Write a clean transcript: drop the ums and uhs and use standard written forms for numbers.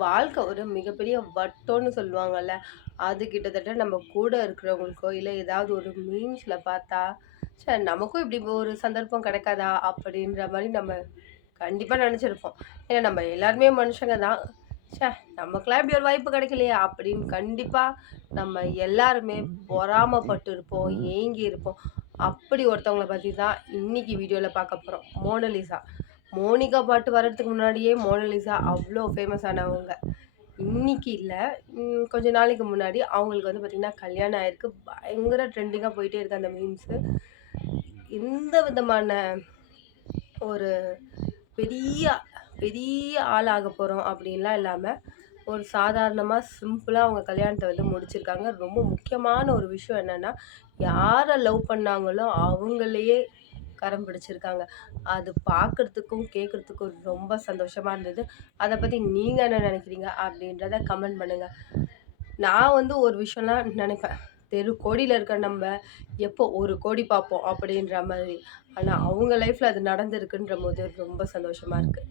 வாழ்க்கை ஒரு மிகப்பெரிய வட்டம்னு சொல்லுவாங்கல்ல. அது கிட்டத்தட்ட நம்ம கூட இருக்கிறவங்களுக்கோ, இல்ல ஏதாவது ஒரு மீம்ஸ்ல பார்த்தா, ச்சே நமக்கும் இப்படி ஒரு சந்தர்ப்பம் கிடைக்காதா? அப்படின்ற மாரி நம்ம கண்டிப்பா நெனச்சிருப்போம். ஏன்னா நம்ம எல்லாருமே மனுஷங்க தான். ச்சே நமக்கெல்லாம் இப்படி ஒரு வாய்ப்பு கிடைக்கலையே! அப்படின்னு கண்டிப்பா நம்ம எல்லாருமே பொறாமப்பட்டு இருப்போம், ஏங்கி இருப்போம். அப்படி ஒருத்தவங்கள பத்தி தான் இன்னைக்கு வீடியோல பார்க்க போறோம். மோனலிசா. மோனிகா பாட்டு வர்றதுக்கு முன்னாடியே மோனலிசா அவ்ளோ ஃபேமஸ் ஆனவங்க. இன்னைக்கு இல்ல. கொஞ்ச நாளைக்கு முன்னாடி அவங்களுக்கு வந்து பார்த்தீங்கன்னா, கல்யாணம் ஆயிருக்கு. பயங்கர ட்ரெண்டிங்கா போயிட்டே இருக்கு அந்த மீம்ஸு. எந்த விதமான ஒரு பெரிய பெரிய ஆள் ஆகப் போறோம் அப்படின்லாம் இல்லாம, ஒரு சாதாரணமா சிம்பிளா அவங்க கல்யாணத்த வந்து முடிச்சிருக்காங்க. ரொம்ப முக்கியமான ஒரு விஷயம் என்னன்னா, யார லவ் பண்ணாங்களோ அவங்களையே கரம் பிடிச்சிருக்காங்க. அது பார்க்கறதுக்கும், கேட்கறதுக்கும் ரொம்ப சந்தோஷமா இருந்தது. அத பத்தி நீங்க என்ன நினைக்கிறீங்க? அப்படின்றத கமெண்ட் பண்ணுங்க. நான் வந்து ஒரு விஷயம்லாம் நினைப்பேன். தெரு கோடியில இருக்க நம்ப எப்போ 1,00,00,000 பார்ப்போம் அப்படின்ற மாதிரி. ஆனா அவங்க லைஃப்ல அது நடந்திருக்குன்றபோது ரொம்ப சந்தோஷமா இருக்கு.